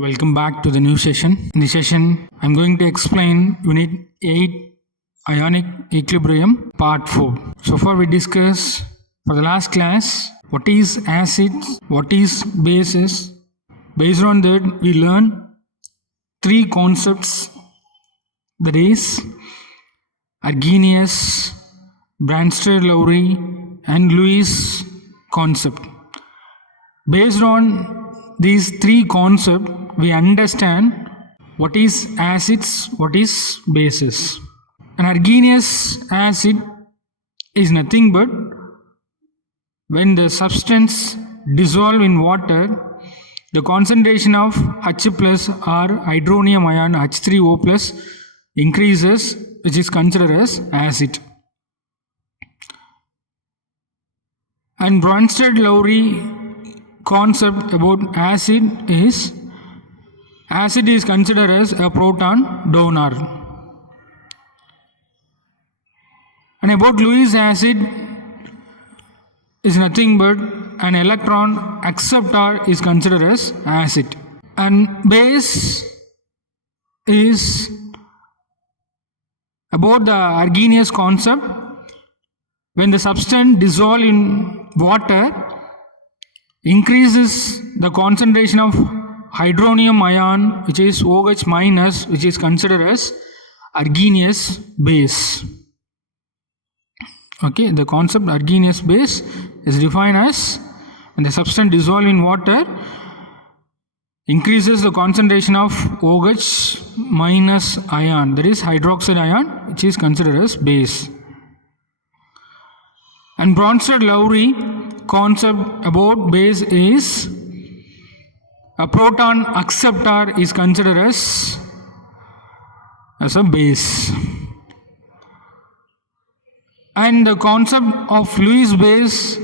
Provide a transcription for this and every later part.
Welcome back to the new session. In this session, I'm going to explain Unit 8 Ionic Equilibrium Part 4. So far we discussed for the last class what is acids, what is bases. Based on that we learn three concepts, that is Arrhenius, Bronsted-Lowry and Lewis concept. Based on these three concepts, we understand what is acids, what is bases. An Arrhenius acid is nothing but when the substance dissolve in water, the concentration of H plus or hydronium ion H3O plus increases, which is considered as acid. And Bronsted-Lowry concept about acid is considered as a proton donor. And about Lewis acid is nothing but an electron acceptor is considered as acid. And base is about the Arrhenius concept. When the substance dissolve in water, increases the concentration of hydronium ion, which is OH minus, which is considered as Arrhenius base. Okay, the concept Arrhenius base is defined as when the substance dissolve in water, increases the concentration of OH minus ion, that is hydroxide ion, which is considered as base. And Bronsted-Lowry concept about base is a proton acceptor is considered as a base. And the concept of Lewis base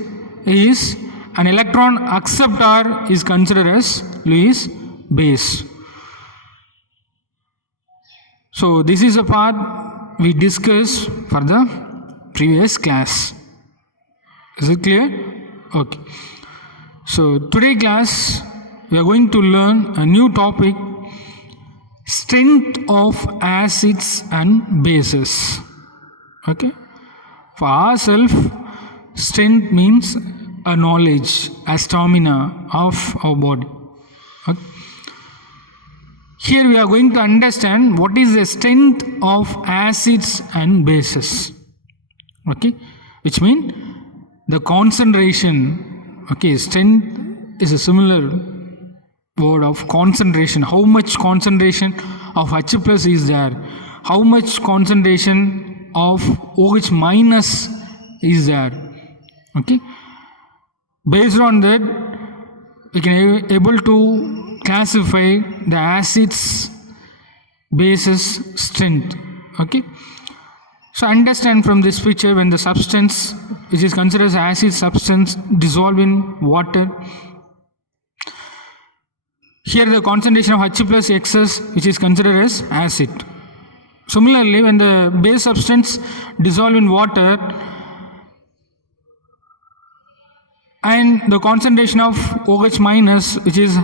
is an electron acceptor is considered as Lewis base. So this is a part we discussed for the previous class. Is it clear? Okay. So today class we are going to learn a new topic, strength of acids and bases. Okay. For ourselves, strength means a knowledge, a stamina of our body. Okay. Here we are going to understand what is the strength of acids and bases. Okay. Which means the concentration. Okay, strength is a similar word of concentration. How much concentration of H plus is there? How much concentration of OH minus is there? Okay. Based on that, we can able to classify the acids, bases, strength. Okay. So understand from this picture, when the substance which is considered as acid substance dissolve in water, here the concentration of H plus excess, which is considered as acid. Similarly, when the base substance dissolve in water and the concentration of OH minus, which is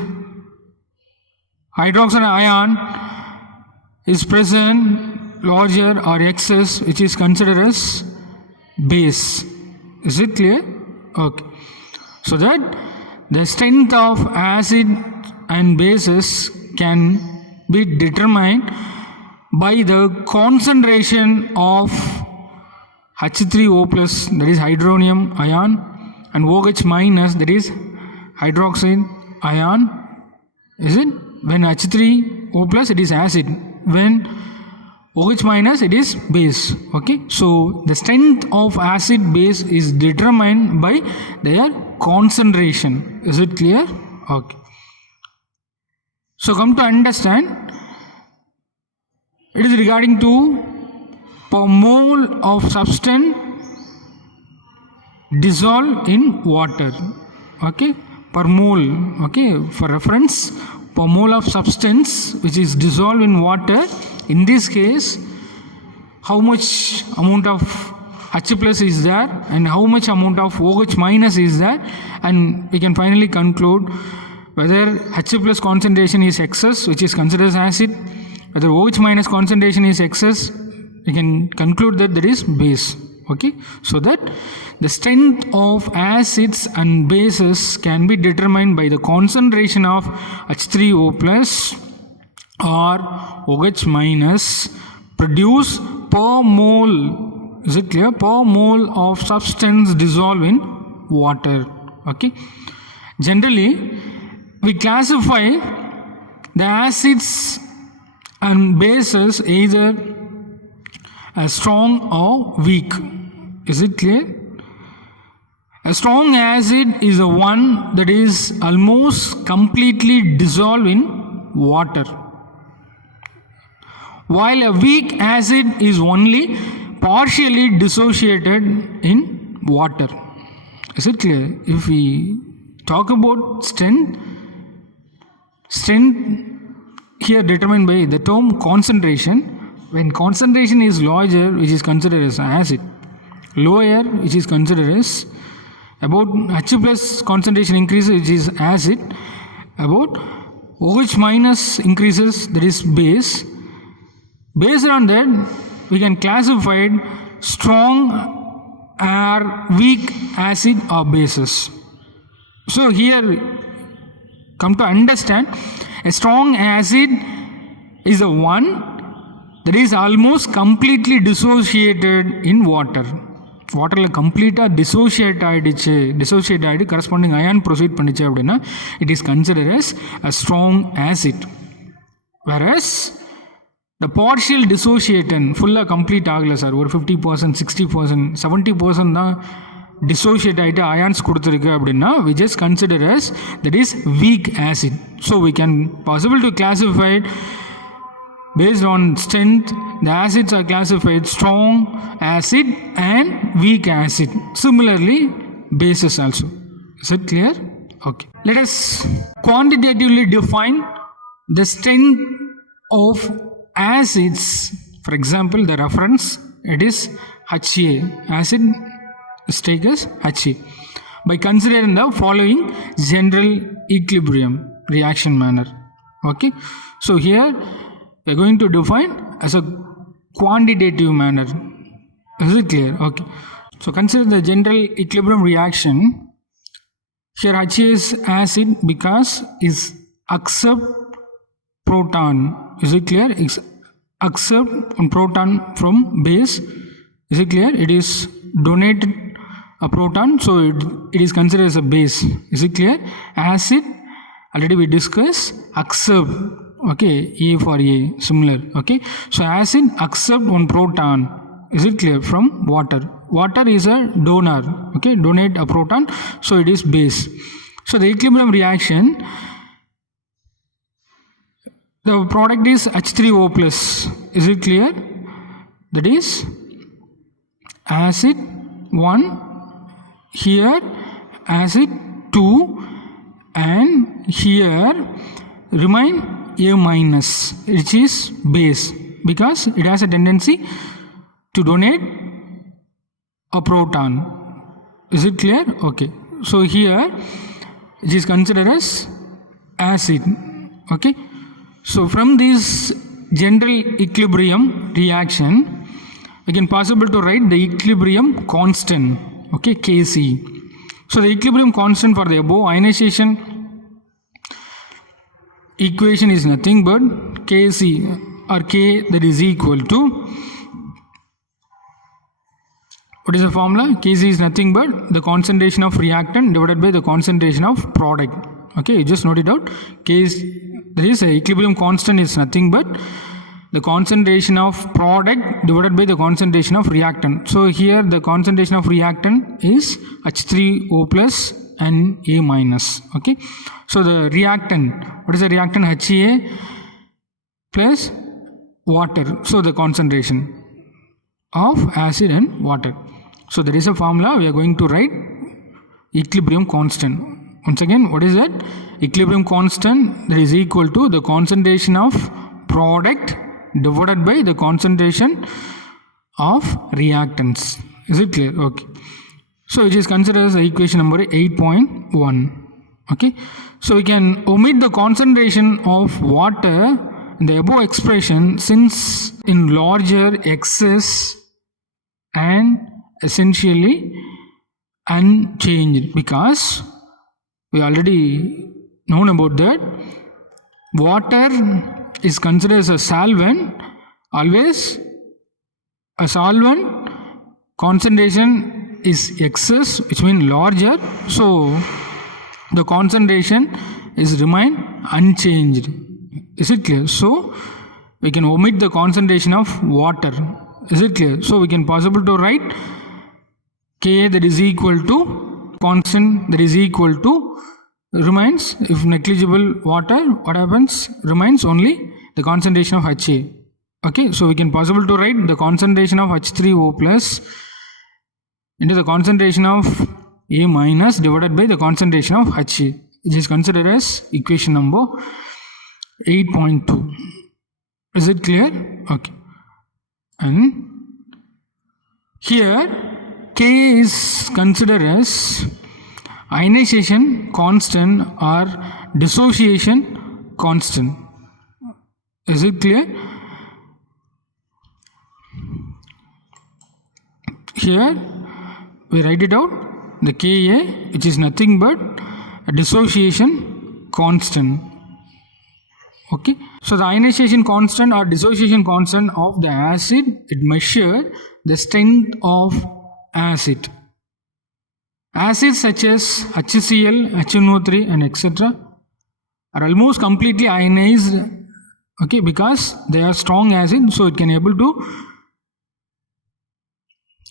hydroxide ion, is present larger or excess, which is considered as base. Is it clear? Okay. So that the strength of acid and bases can be determined by the concentration of H3O plus, that is hydronium ion, and OH minus, that is hydroxide ion. Is it? When H3O plus, it is acid. When OH minus, it is base. Okay. So the strength of acid base is determined by their concentration. Is it clear? Okay. So come to understand, it is regarding to per mole of substance dissolve in water. Okay. Per mole. Okay. For reference, per mole of substance which is dissolved in water, in this case, how much amount of H plus is there and how much amount of OH minus is there, and we can finally conclude whether H plus concentration is excess, which is considered as acid, whether OH minus concentration is excess, we can conclude that there is base. Okay, so that the strength of acids and bases can be determined by the concentration of H3O plus or OH minus produced per mole. Is it clear? Per mole of substance dissolved in water. Okay, generally we classify the acids and bases either as strong or weak. Is it clear? A strong acid is the one that is almost completely dissolved in water, while a weak acid is only partially dissociated in water. Is it clear? If we talk about strength here determined by the term concentration. When concentration is larger, which is considered as acid, lower, which is considered as about H plus concentration increases, which is acid, about OH minus increases, that is base. Based on that, we can classify strong or weak acid or bases. So here, come to understand, a strong acid is the one that is almost completely dissociated in water. Water completely dissociate corresponding ion proceed பண்ணிச்சு அப்படின்னா it is considered as a strong acid. Whereas the partial dissociation full complete ஆகல sir, ஒரு 50%, 60%, 70% தான் dissociate ஆகிட்டு ions கொடுத்துருக்கு அப்படின்னா we just consider as that is weak acid. So we can possible to classify based on strength. The acids are classified strong acid and weak acid. Similarly, bases also. Is it clear? Okay. Let us quantitatively define the strength of acids. For example, the reference, it is HA. Acid is taken as HA. By considering the following general equilibrium reaction manner. Okay. So here we are going to define as a quantitative manner. Is it clear? Okay. So consider the general equilibrium reaction. Here HA is acid because is accept proton. Is it clear? It's accept one proton from base. Is it clear? It is donated a proton, so it is considered as a base. Is it clear? Acid, already we discussed, accept. Okay, A for A, similar. Okay, so acid accept one proton. Is it clear? From water. Water is a donor. Okay, donate a proton, so it is base. So the equilibrium reaction, the product is H3O plus. Is it clear? That is acid 1, here acid 2, and here remain A minus, which is base, because it has a tendency to donate a proton. Is it clear? Okay. So here it is considered as acid. Okay. So from this general equilibrium reaction, we can possible to write the equilibrium constant. Okay, Kc. So the equilibrium constant for the above ionization equation is nothing but Kc or K, that is equal to, what is the formula? Kc is nothing but the concentration of reactant divided by the concentration of product. Okay, you just note it out. K is, there is a equilibrium constant is nothing but the concentration of product divided by the concentration of reactant. So here the concentration of reactant is H3O plus and A minus. Okay. So the reactant, what is the reactant? HA plus water. So the concentration of acid and water. So there is a formula, we are going to write equilibrium constant. Once again, what is that? Equilibrium constant, that is equal to the concentration of product divided by the concentration of reactants. Is it clear? Okay. So it is considered as equation number 8.1. Okay. So we can omit the concentration of water in the above expression since in larger excess and essentially unchanged, because we already known about that. Water is considered as a solvent. Always a solvent concentration is excess, which means larger, so the concentration is remain unchanged. Is it clear? So we can omit the concentration of water. Is it clear? So we can possible to write Ka that is equal to constant that is equal to remains, if negligible water, what happens? Remains only the concentration of Ha. Okay, so we can possible to write the concentration of H3O plus into the concentration of A minus divided by the concentration of Ha, which is considered as equation number 8.2. Is it clear? Okay. And here K is considered as ionization constant or dissociation constant. Is it clear? Here we write it out, the Ka, which is nothing but a dissociation constant. Okay, so the ionization constant or dissociation constant of the acid, it measures the strength of acid. Acids such as HCl, HNO3 and etc. are almost completely ionized, okay, because they are strong acid, so it can able to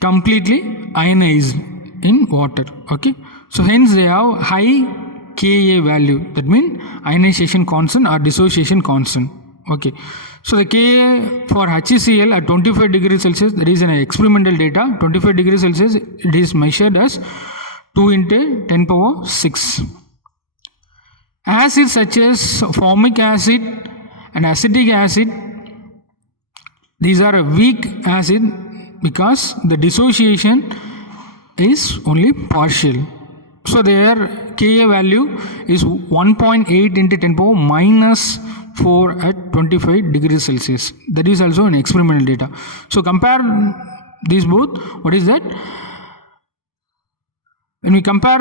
completely ionized in water. Okay, so hence they have high Ka value, that means ionization constant or dissociation constant. Okay, so the Ka for HCl at 25 degrees Celsius, that is an experimental data, 25 degrees Celsius, it is measured as 2 into 10 power 6. Acids such as formic acid and acetic acid, these are a weak acid because the dissociation is only partial. So their Ka value is 1.8 into 10 power minus 4 at 25 degrees Celsius. That is also an experimental data. So compare these both. What is that? When we compare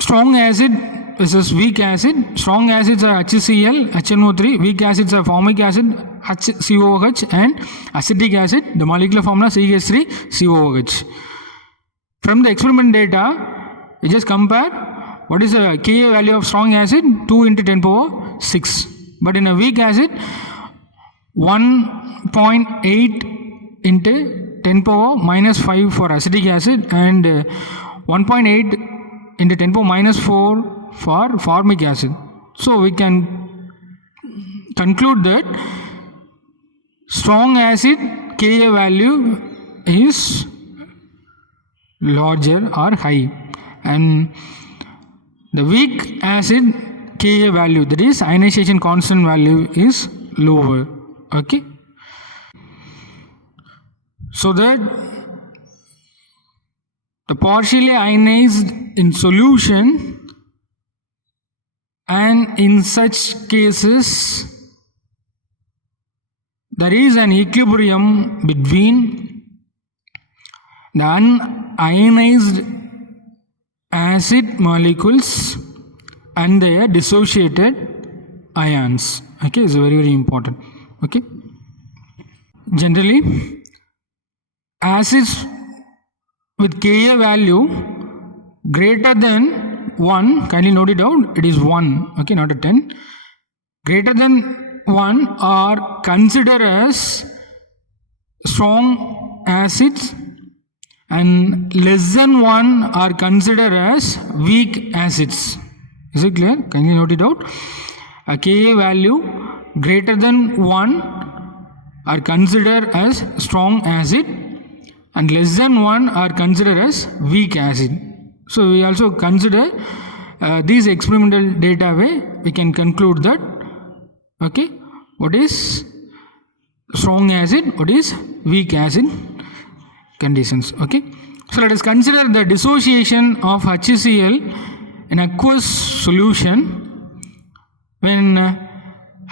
strong acid versus weak acid, strong acids are HCl, HNO3, weak acids are formic acid, HCOH, and acetic acid, the molecular formula CH3COOH. From the experiment data, we just compare what is the Ka value of strong acid, 2 into 10 power 6. But in a weak acid, 1.8 into 10 power minus 5 for acetic acid and 1.8 into 10 power minus 4 for formic acid. So we can conclude that strong acid Ka value is larger or high, and the weak acid Ka value, that is ionization constant value, is lower. Okay, so that the partially ionized in solution, and in such cases there is an equilibrium between the unionized acid molecules and their dissociated ions. Okay, it's very, very important. Okay, generally acids with Ka value greater than 1, kindly note it out, it is 1, okay, not a 10, greater than 1 are considered as strong acids, and less than 1 are considered as weak acids. Is it clear? Kindly note it out. A Ka value greater than 1 are considered as strong acid, and less than 1 are considered as weak acid. So we also consider these experimental data way, we can conclude that, okay, what is strong acid, what is weak acid conditions. Okay, so let us consider the dissociation of HCl in aqueous solution, when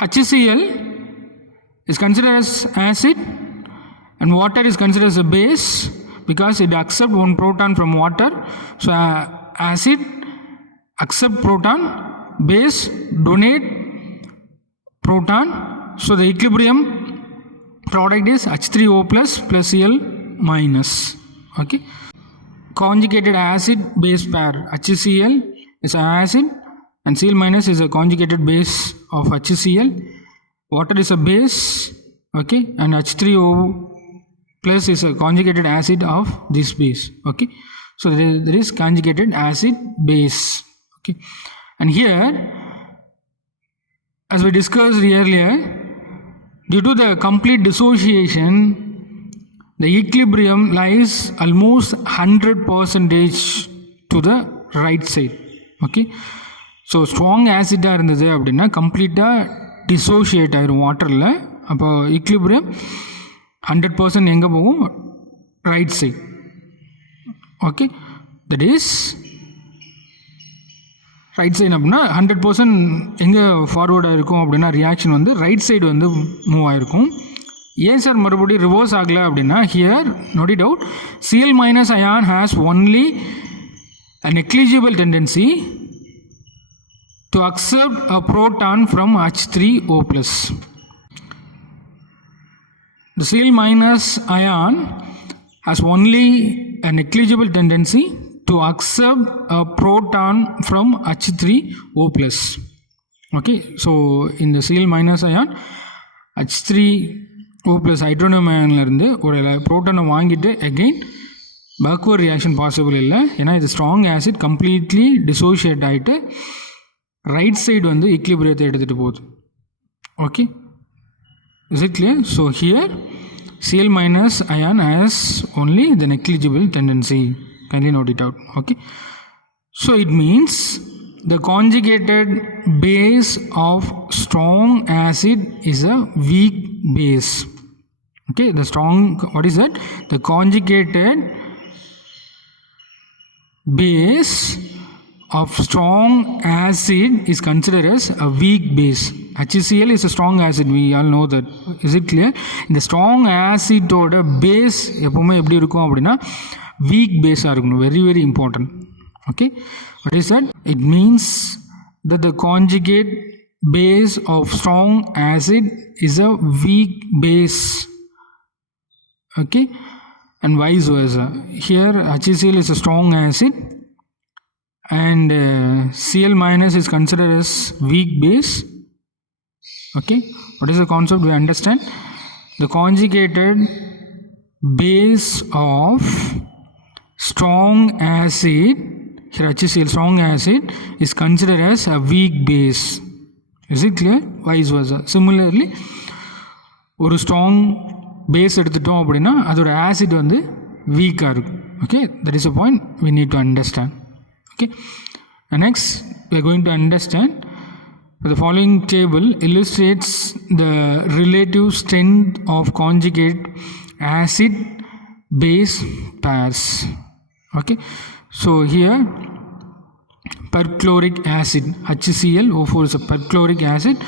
HCl is considered as acid and water is considered as a base because it accepts one proton from water. So acid accept proton, base donate proton. So the equilibrium product is H3O plus Cl minus. Okay. Conjugated acid base pair, HCl is an acid and Cl minus is a conjugated base of HCl. Water is a base, okay, and H3O plus is a conjugated acid of this base. Okay, so there is conjugated acid base. Okay, and here, as we discussed earlier, due to the complete dissociation, the equilibrium lies almost 100% to the right side. Okay, so strong acid இருந்தது அப்படின்னா கம்ப்ளீட்டாக dissociate ஆயிரும் வாட்டரில். அப்போ equilibrium 100% எங்கே போகும்? Right side. Okay, that is right side அப்படின்னா 100% எங்கே ஃபார்வேர்டாக இருக்கும் அப்படின்னா ரியாக்ஷன் வந்து ரைட் சைடு வந்து மூவ் ஆகிருக்கும். ஏன் சார் மறுபடியும் ரிவர்ஸ் ஆகலை அப்படின்னா, here note it out, Cl minus ion has only a negligible tendency to accept a proton from H3O plus. The Cl minus ion has only a negligible tendency to accept a proton from H3O plus. Okay, so in the Cl minus ion, H3O plus hydronium ion ஒரு ப்ரோட்டானை வாங்கிட்டு again backward reaction possible இல்லை. ஏன்னா இது strong acid completely dissociate ஆகிட்டு right side வந்து ஈக்லிபிரியத்தை எடுத்துகிட்டு போகுது. Okay, is it clear? So here Cl minus ion has only the negligible tendency. Kindly note it out. Okay, so it means the conjugated base of strong acid is a weak base. Okay, the strong, what is that? The conjugated base of strong acid is considered as a weak base. HCl is a strong acid, we all know that. Is it clear? இந்த strong acid ஓட base எப்பவுமே எப்படி இருக்கும் அப்படின்னா weak base ஆ இருக்கணும். Very very important. Okay, what is that? It means that the conjugate base of strong acid is a weak base. Okay, and vice versa. Here HCl is a strong acid and Cl minus is considered as weak base. Okay, what is the concept? We understand the conjugated base of strong acid, here HCl strong acid is considered as a weak base. Is it clear? Vice versa. Similarly, ஒரு strong base எடுத்துட்டோம் அப்படின்னா அதோட acid வந்து வீக்காக இருக்கும். Okay, that is a point we need to understand. Okay, and next we are going to understand the following table illustrates the relative strength of conjugate acid base pairs. Okay, so here perchloric acid HClO4 is a perchloric acid.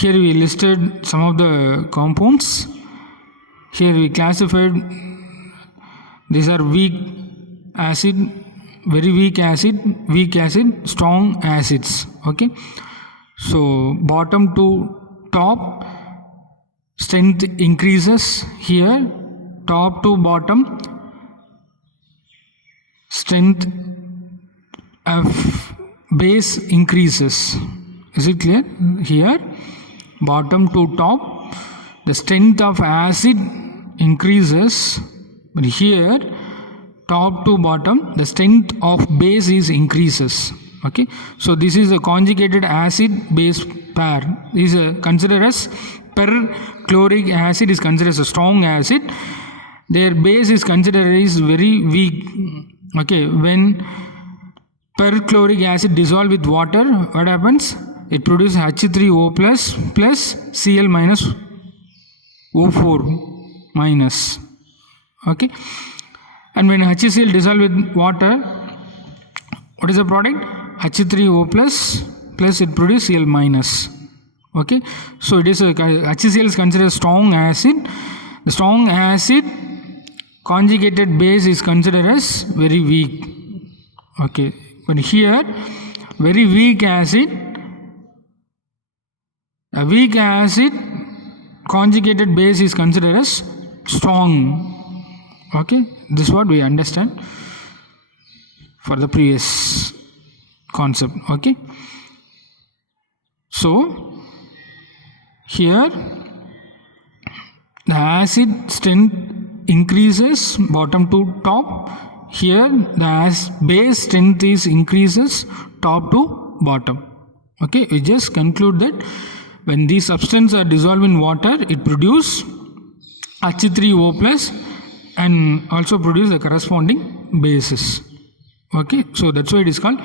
Here we listed some of the compounds. Here we classified these are weak acid, very weak acid, strong acids. Okay, so bottom to top strength increases. Here top to bottom strength of base increases. Is it clear? Here bottom to top the strength of acid increases, but here top to bottom the strength of base is increases. Okay, so this is a conjugated acid base pair. This is considered as perchloric acid is considered as a strong acid. Their base is considered as very weak. Okay, when perchloric acid dissolve with water, what happens? It produces H3O plus Cl minus O4 minus. Okay, And when HCl dissolve with water, what is the product? H3O plus it produces Cl minus. Okay, so it is HCl is considered strong acid. The strong acid conjugated base is considered as very weak. Okay, but here very weak acid, a weak acid conjugated base is considered as strong. Okay, this is what we understand for the previous concept. Okay, so here the acid strength increases bottom to top. Here the base strength is increases top to bottom. Okay, we just conclude that when these substances are dissolved in water, it produces H3O plus and also produce the corresponding bases. Okay, so that's why it is called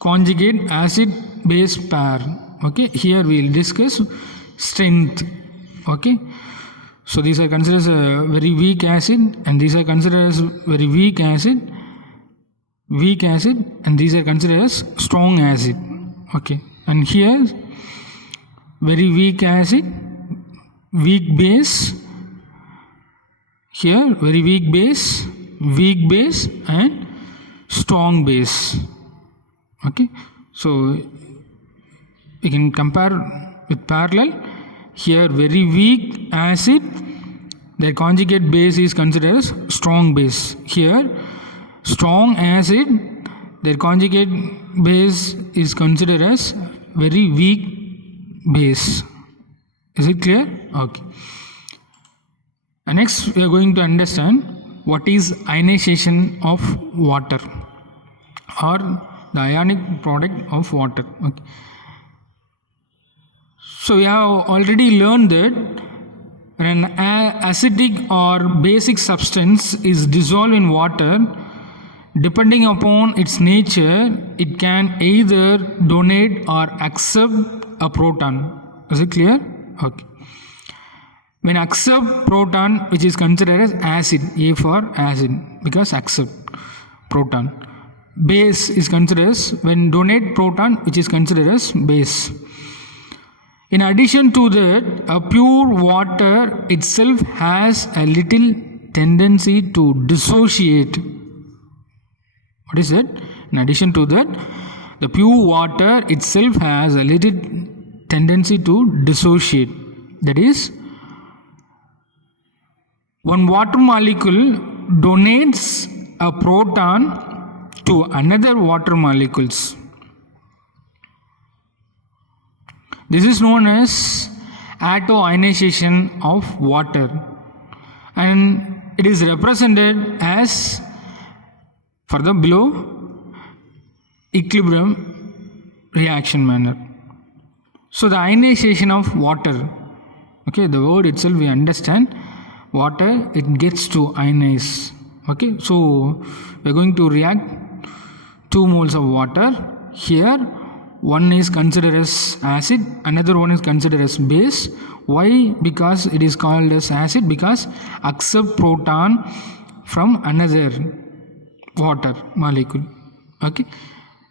conjugate acid base pair. Okay, here we will discuss strength. Okay, so these are considered as a very weak acid, and these are considered as very weak acid, and these are considered as strong acid. Okay, and here very weak acid, weak base, here very weak base, and strong base. Okay, so you can compare with parallel. Here very weak acid, their conjugate base is considered as strong base. Here strong acid, their conjugate base is considered as very weak base. Is it clear? Okay. And next we are going to understand what is ionization of water or the ionic product of water. Okay. So we have already learned that when an acidic or basic substance is dissolved in water, depending upon its nature, it can either donate or accept a proton. Is it clear? Okay. When accept proton, which is considered as acid, A for acid, because accept proton. Base is considered as when donate proton, which is considered as base. In addition to that, a pure water itself has a little tendency to dissociate. What is that? In addition to that, the pure water itself has a little tendency to dissociate. That is, one water molecule donates a proton to another water molecules. This is known as autoionization of water, and it is represented as for the below equilibrium reaction manner. So the ionization of water, okay, the word itself we understand, water, it gets to ionize. Okay, so we are going to react 2 moles of water. Here one is considered as acid, another one is considered as base. Why? Because it is called as acid, because accept proton from another water molecule. Okay,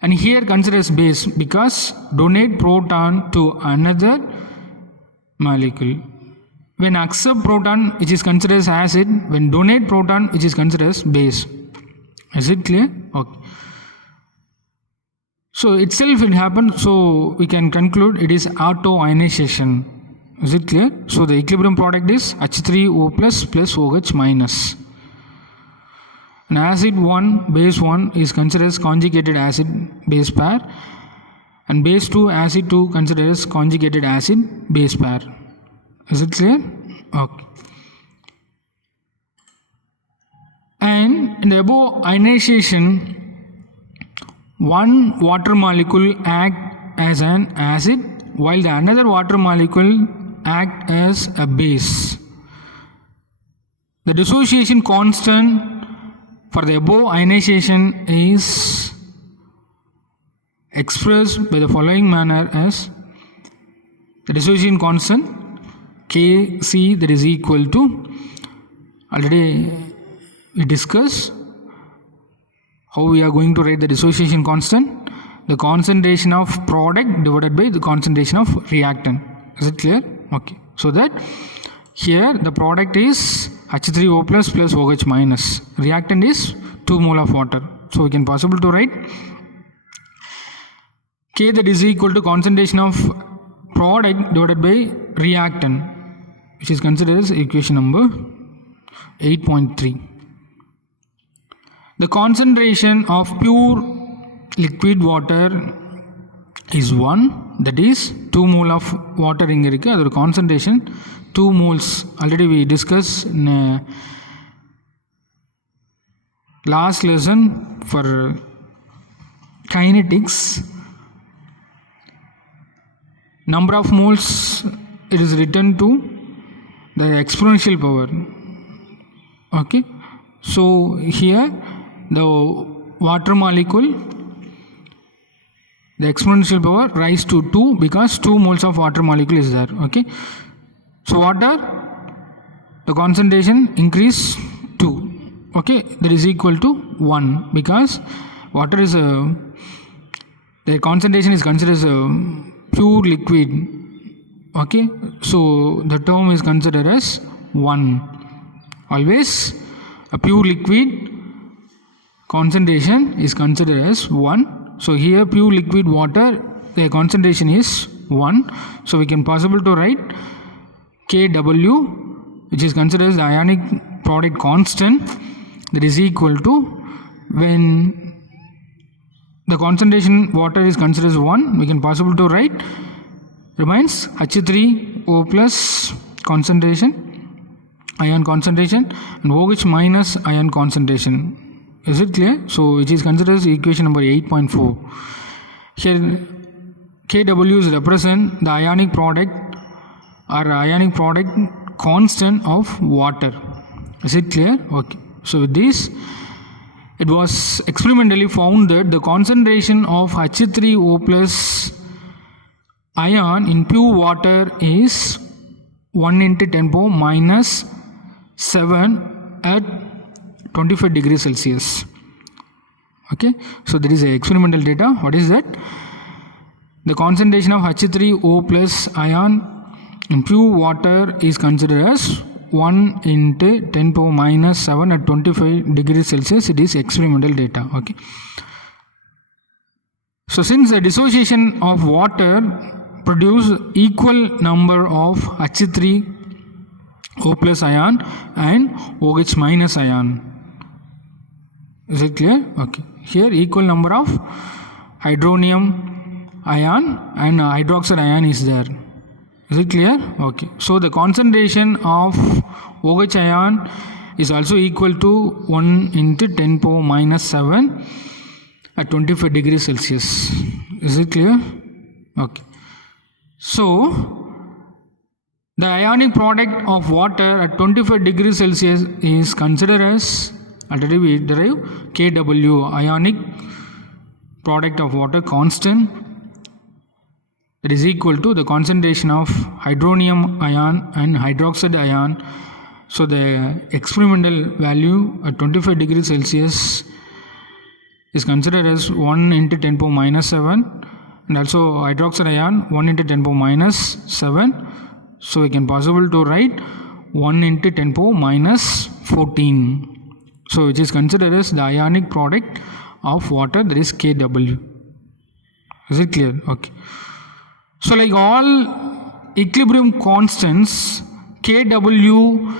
and here considered as base because donate proton to another molecule. When accept proton, which is considered as acid, when donate proton, which is considered as base. Is it clear? Okay. So itself it happens, so we can conclude it is autoionization. Is it clear? So the equilibrium product is H3O plus OH minus. And acid 1, base 1 is considered as conjugated acid base pair, and base 2, acid 2 considered as conjugated acid base pair. Is it clear? Okay. And in the above ionization, one water molecule acts as an acid while the another water molecule acts as a base. The dissociation constant for the above ionization is expressed by the following manner as the dissociation constant Kc, that is equal to Already we discussed how we are going to write the dissociation constant. The concentration of product divided by the concentration of reactant. Is it clear? Okay. So that here the product is H3O plus plus OH minus. Reactant is 2 mole of water. So we can possible to write K that is equal to concentration of product divided by reactant, which is considered as equation number 8.3. The concentration of pure liquid water is 1, that is 2 mole of water inga irukku, ador concentration 2 moles. Already we discussed in last lesson for kinetics. Number of moles, it is written to the exponential power. Okay, so here the water molecule, the exponential power rise to 2 because 2 moles of water molecule is there. Okay, so water, the concentration increase 2. Okay, that is equal to 1 because water is the concentration is considered as a pure liquid. Okay, so the term is considered as 1. Always a pure liquid concentration is considered as 1. So here pure liquid water, the concentration is 1. So we can possible to write Kw, which is considered as the ionic product constant, that is equal to, when the concentration water is considered as 1, we can possible to write remains H3O plus concentration, ion concentration, and OH minus ion concentration. Is it clear? So it is considered as equation number 8.4. Here Kw is represent the ionic product or ionic product constant of water. Is it clear? Okay. So with this, it was experimentally found that the concentration of H3O plus ion in pure water is 1 into 10 power minus 7 at 25 degrees Celsius. Okay, so that is a experimental data. What is that? The concentration of H3O plus ion in pure water is considered as 1 into 10 power minus 7 at 25 degrees Celsius. It is experimental data. Okay, so since the dissociation of water produce equal number of H3O plus ion and OH minus ion. Is it clear? Okay. Here equal number of hydronium ion and hydroxide ion is there. Is it clear? Okay. So the concentration of OH ion is also equal to 1 into 10 power minus 7 at 25 degrees Celsius. Is it clear? Okay. So the ionic product of water at 25 degrees Celsius is considered as, already we derive Kw, ionic product of water constant, that is equal to the concentration of hydronium ion and hydroxide ion. So the experimental value at 25 degrees Celsius is considered as 1 into 10 power minus 7, and also hydroxide ion 1 into 10 power minus 7. So we can possible to write 1 into 10 power minus 14. So which is considered as the ionic product of water, that is Kw. Is it clear? Okay. So like all equilibrium constants, Kw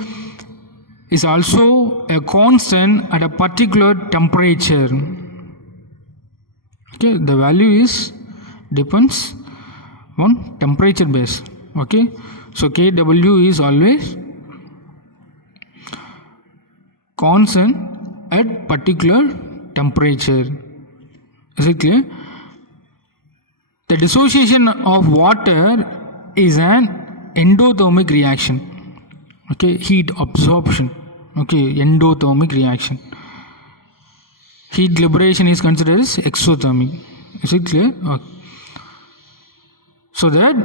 is also a constant at a particular temperature. Okay, the value is depends on temperature base. Okay, so Kw is always constant at particular temperature. Is it clear? The dissociation of water is an endothermic reaction. Okay, heat absorption. Okay, endothermic reaction. Heat liberation is considered as exothermic. Is it clear? Okay. So that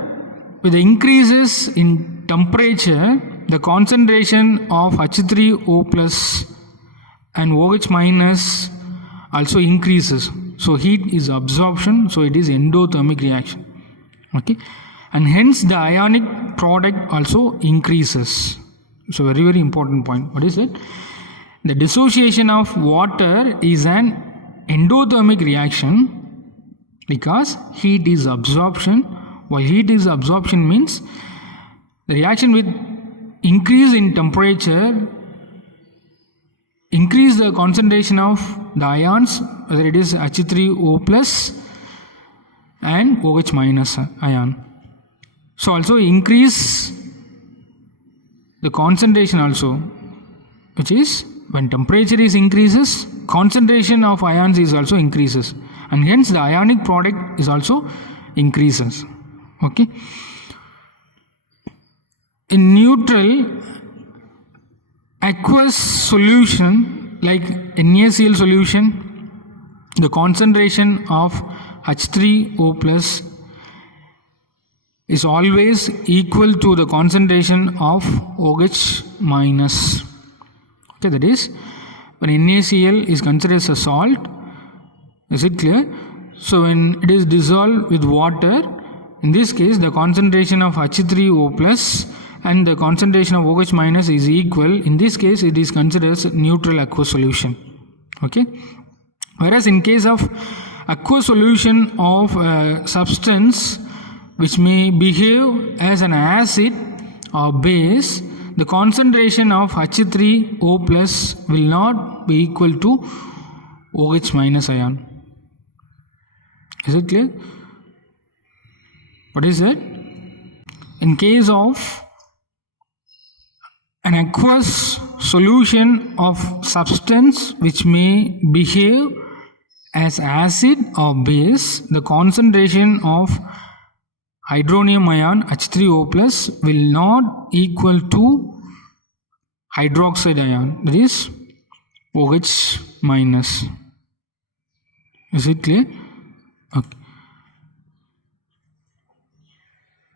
with the increases in temperature, the concentration of H3O plus and OH minus also increases. So heat is absorption, so it is endothermic reaction. Okay, and hence the ionic product also increases. So very, very important point. What is it? The dissociation of water is an endothermic reaction because heat is absorption. While heat is absorption means the reaction with increase in temperature increase the concentration of the ions, whether it is H3O plus and OH minus ion. So also increase the concentration also, which is when temperature is increases, concentration of ions is also increases, and hence the ionic product is also increases. Okay. In neutral aqueous solution like NaCl solution, the concentration of H3O plus is always equal to the concentration of OH minus. Okay, that is when NaCl is considered as a salt. Is it clear? So when it is dissolved with water, in this case the concentration of H3O plus and the concentration of OH minus is equal. In this case it is considered as neutral aqueous solution. Okay, whereas in case of aqueous solution of a substance which may behave as an acid or base, the concentration of H3O plus will not be equal to OH minus ion. Is it clear? What is it? In case of an aqueous solution of substance which may behave as acid or base, the concentration of hydronium ion H3O plus will not equal to hydroxide ion, that is OH minus. Is it clear? Okay.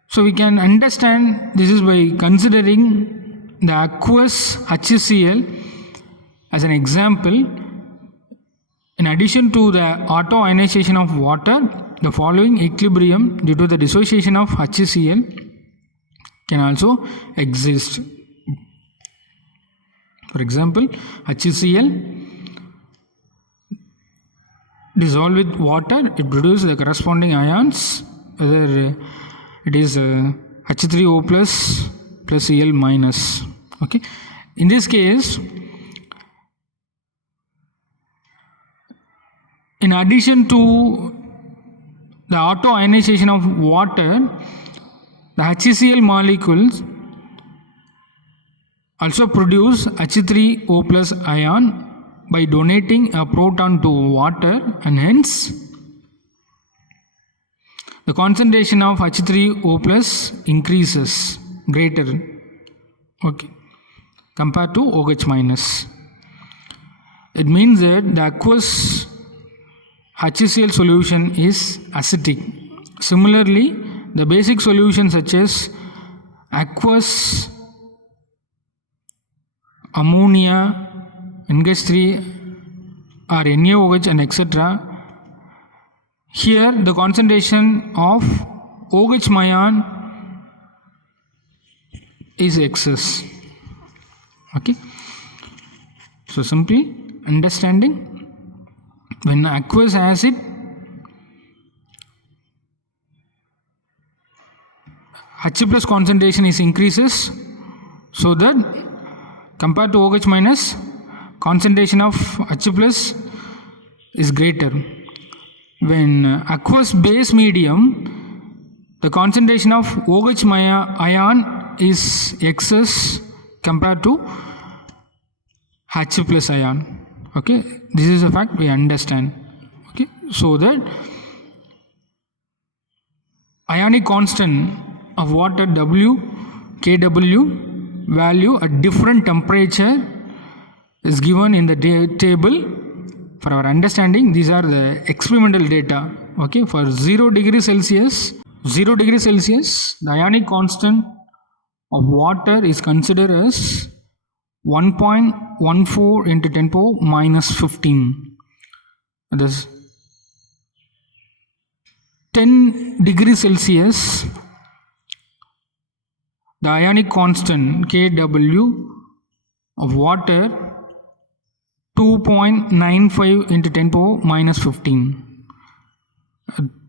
So we can understand this is by considering the aqueous HCl as an example. In addition to the auto-ionization of water, the following equilibrium due to the dissociation of HCl can also exist. For example, HCl dissolved with water, it produces the corresponding ions, whether it is H3O plus Cl minus. Okay, in this case, in addition to the auto-ionization of water, the HCl molecules also produce H3O plus ion by donating a proton to water, and hence the concentration of H3O plus increases greater, okay, compared to OH minus. It means that the aqueous HCl solution is acidic. Similarly, the basic solutions such as aqueous ammonia, NH3 or NaOH and etc. Here the concentration of OH ion is excess. Okay, so simply understanding, when aqueous acid H plus concentration is increases, so that compared to OH minus, concentration of H plus is greater. When aqueous base medium, the concentration of OH ion is excess compared to H plus ion. Okay, this is a fact we understand. Okay, so that ionic constant of water W, Kw value at different temperature is given in the table. For our understanding, these are the experimental data. Okay, for 0 degree Celsius, the ionic constant of water is considered as 1.14 into 10 power minus 15. That is 10 degrees Celsius. The ionic constant Kw of water 2.95 into 10 power minus 15.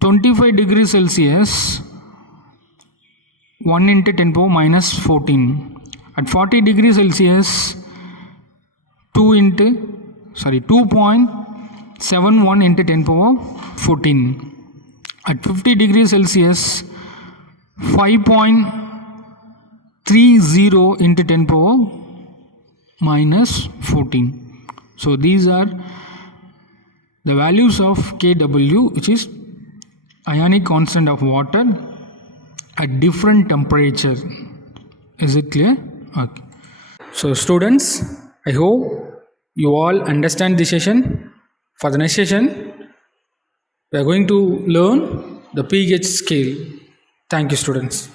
25 degrees Celsius 1 into 10 power minus 14. At 40 degrees Celsius 2.71 into 10 power 14. At 50 degrees Celsius 5.30 into 10 power minus 14. So these are the values of Kw, which is ionic constant of water at different temperature. Is it clear? Okay. So students, I hope you all understand this session. For the next session, we are going to learn the pH scale. Thank you, students.